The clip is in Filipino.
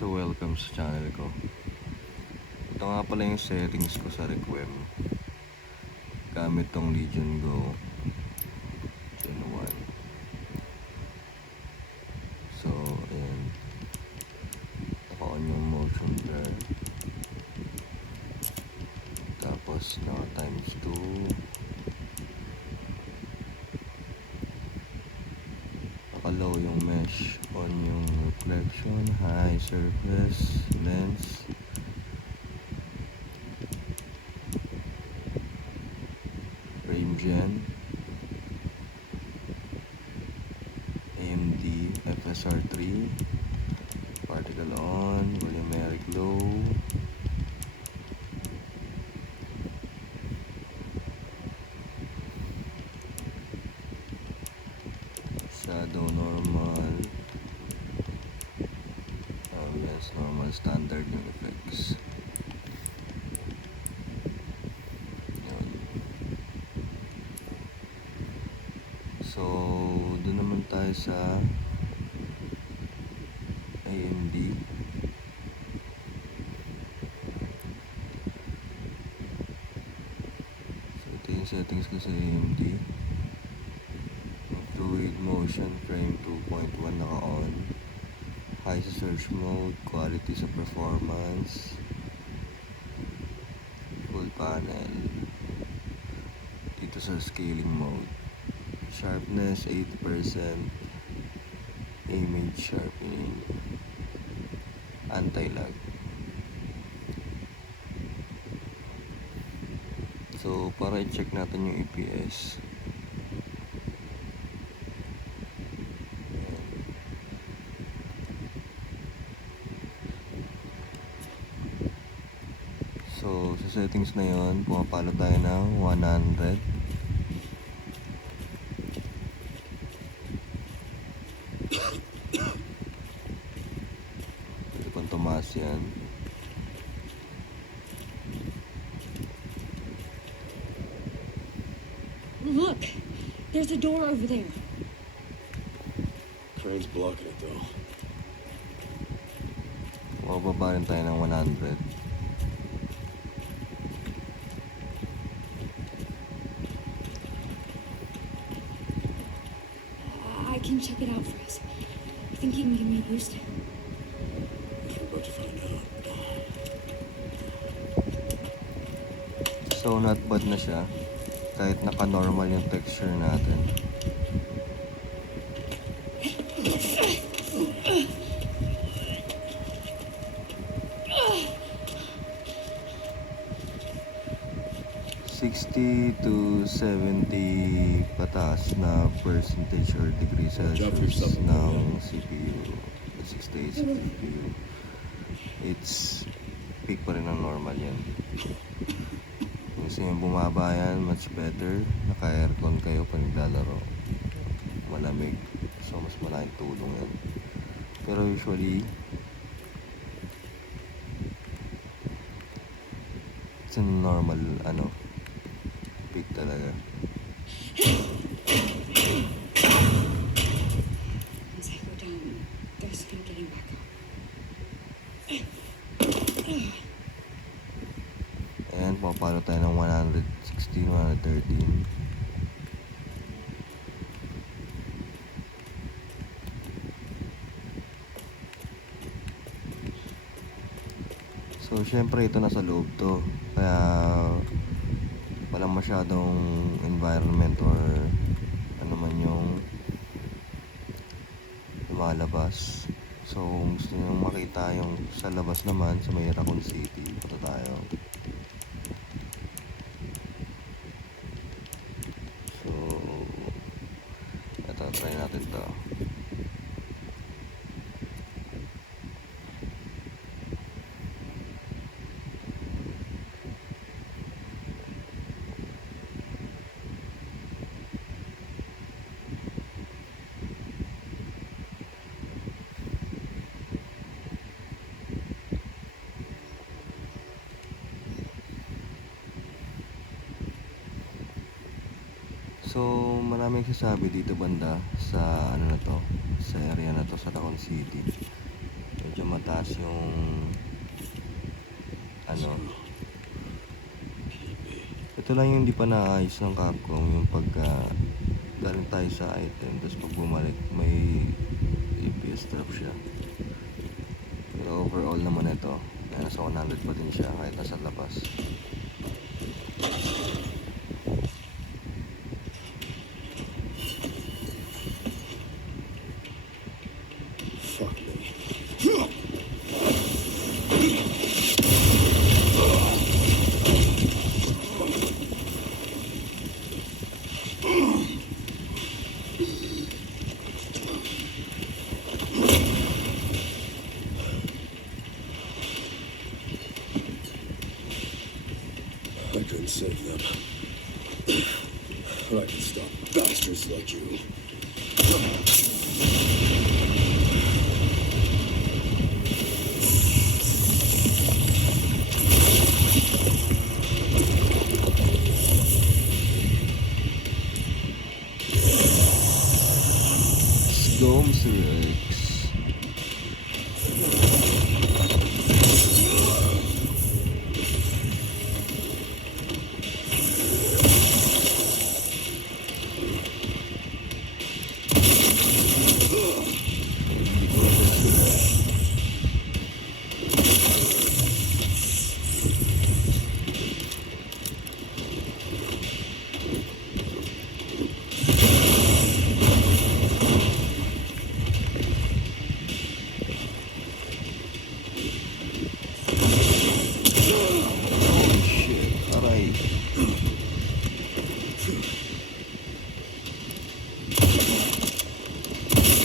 So welcome sa channel ko. Ito nga pala yung settings ko sa Requiem gamit tong Legion Go Gen 1. So ayan, naka-on yung motion blur, tapos naka times 2, naka-low yung mesh, on yung reflection, high surface, lens, frame gen, AMD FSR3, particle on, volumetric low, shadow normal, lens normal, standard yung effects. Yun. So doon naman tayo sa AMD. So ito yung settings ko sa AMD. Fluid motion frame 2.1 naka-on. High sa search mode, quality sa performance, full panel. Dito sa scaling mode, sharpness 80%, image sharpening, anti-lag. So para i-check natin yung EPS, so sa settings na yon, pumapalo tayo ng 100. Pwede pang tumaas yan. Look, there's a door over there. Crane's blocking it though. Mababa rin tayo ng 100. I can check it out for us. I think you can give me a boost. We're about to find out. So not bad na siya kahit naka-normal yung texture natin. $60 to 70 pataas na percentage or degree Celsius ng CPU, 68 CPU. It's peak pa rin ng normal yan. Kasi yung bumaba yan, much better. Naka-aircon kayo pag naglalaro, malamig, so mas malaking tulong yan. Pero usually it's a normal peak talaga. Once I go down, there's no getting back up. Ayan, papalo tayo ng 116, 113. So syempre ito nasa loob to, kaya walang masyadong environment or ano man yung lumalabas. So kung gusto nyo makita yung sa labas naman, sa may Raccoon City, punta tayo. So ito, try natin to. So maraming sasabi dito banda sa ano na to, sa area na to, sa Raccoon City. Medyo mataas yung ano, ito lang yung hindi pa naayos ng Capcom, yung pagka galing tayo sa item tapos pag bumalik may APS drop siya. Pero overall naman ito nasa 100 pa din siya kahit nasa labas. Fuck me. I couldn't save them. But I can stop bastards like you. Let's go, Mr. X.